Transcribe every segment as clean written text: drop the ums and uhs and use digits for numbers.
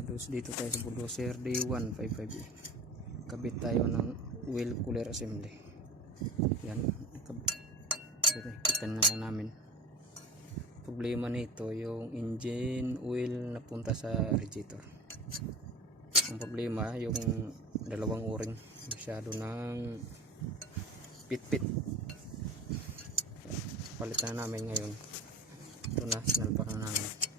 Dito tayo sa Bulldozer d155a. Kabit tayo ng wheel cooler assembly. Yan, kita na namin. Problema nito yung engine oil na punta sa radiator. Ang problema yung dalawang o-ring masyado ng pit-pit. Palitan na namin ngayon. Ito na, sinalpak na namin.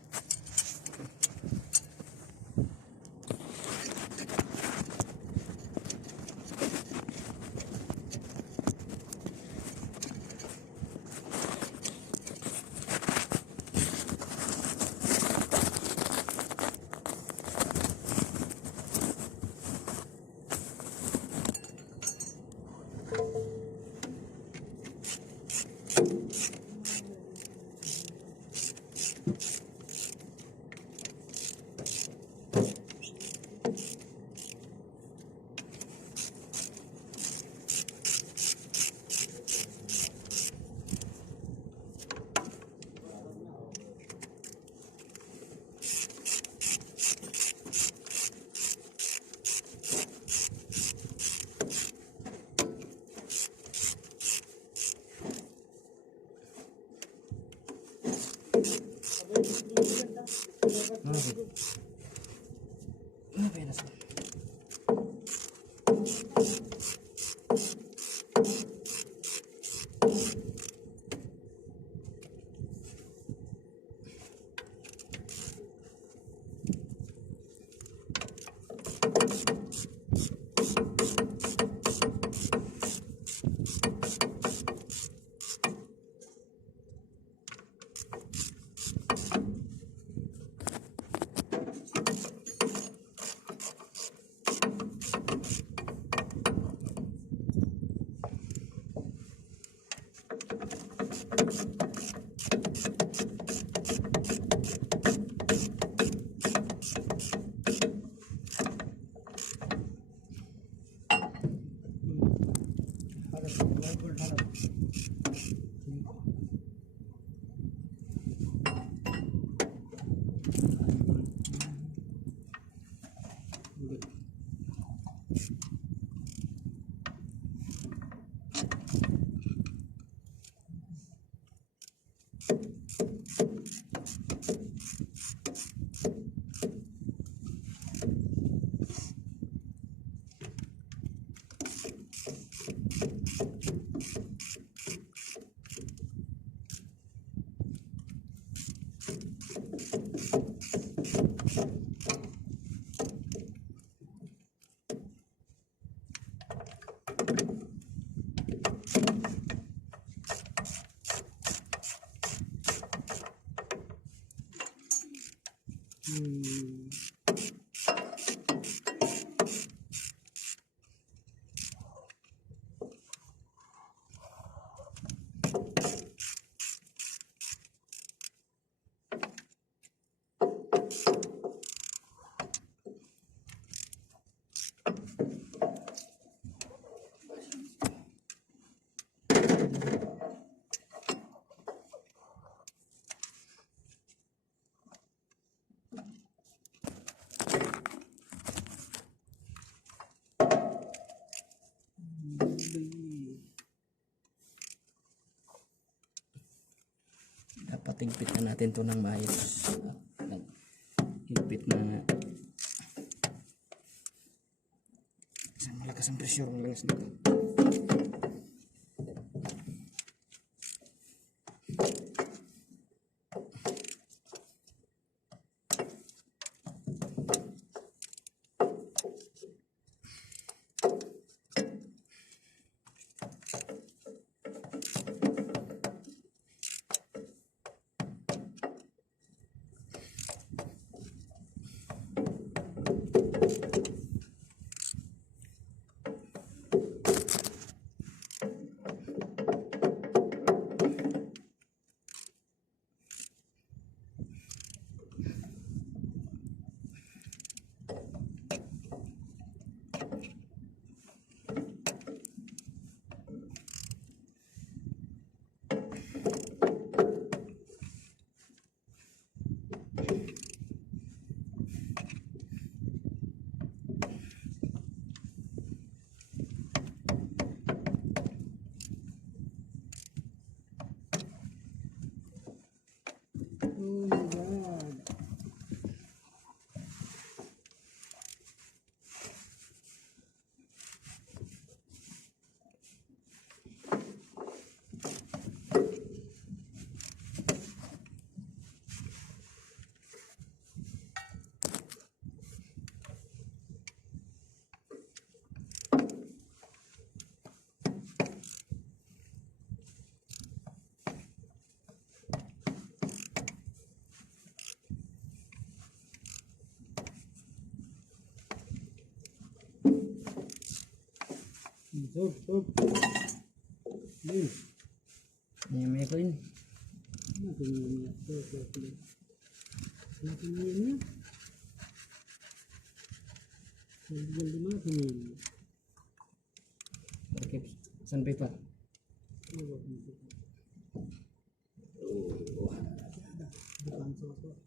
Dapat higpit na natin to ng maayos. Higpit na isang malakas ang pressure malakas dito. Sob. Ini. Ini may ko yun. Kenapa ini? Kenapa ini? Jual di mana ini? Pakai sandpaper. Bukan sosok.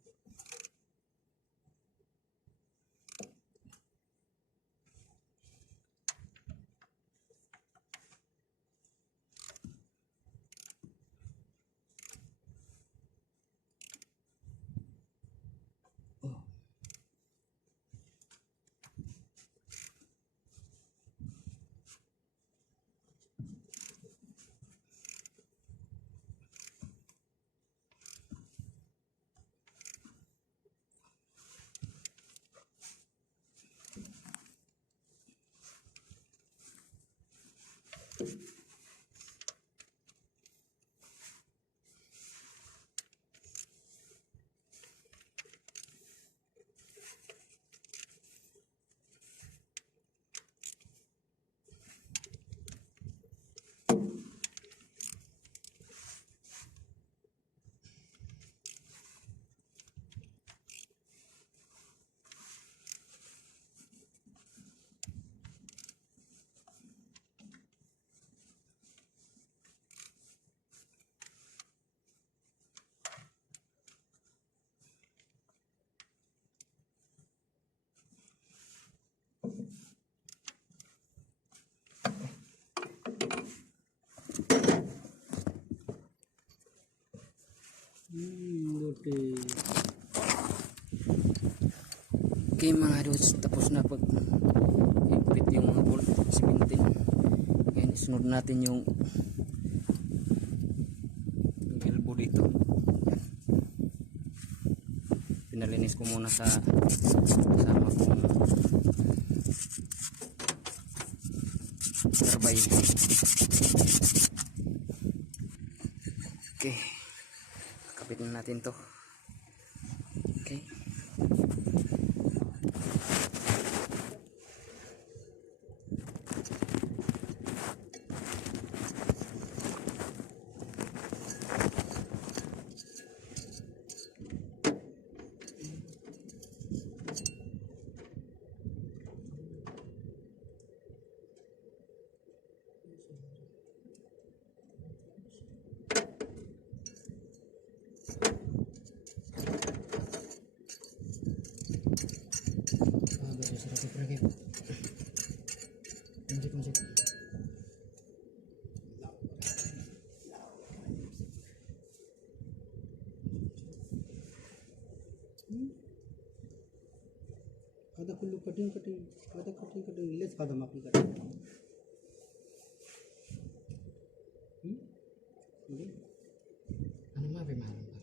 Oke mga idols, tapos na pag ipit yung mga bolt simintin. Ngayon isunod natin yung elbow dito. Pinalinis ko muna sa kasama kong garbay. Okay, kapit na natin to. Okay. Ada kullu cutting less kada makin cutting. Okay. Ano mabi malam pa?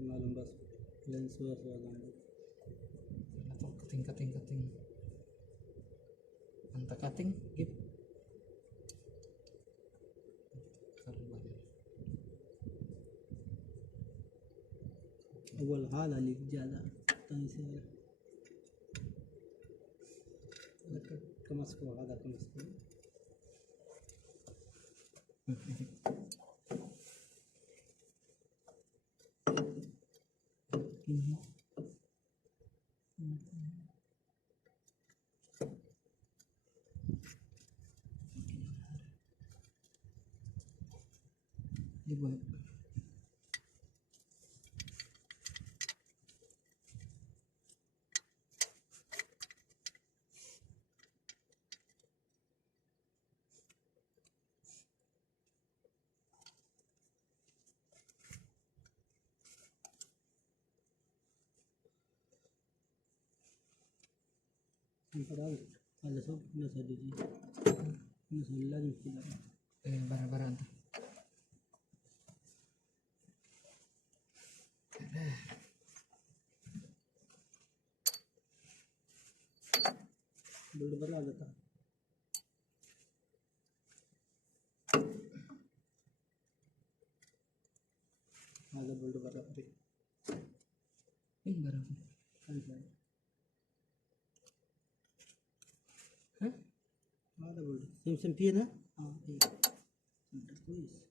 Malam bas lens was ada. Atau kating. Anta kating, gip. أول حالة للرجالة تنسي كمسكو هذا كمسكو Dibuat. هذا صوب ناس هديجي ناس لازم كذا Barang-barang tuh. Bulldozer आ जाता ada bulldozer apa Ini barang. kan Hah? ada bulldozer. Sim P na? Ah, P. Ada tulis.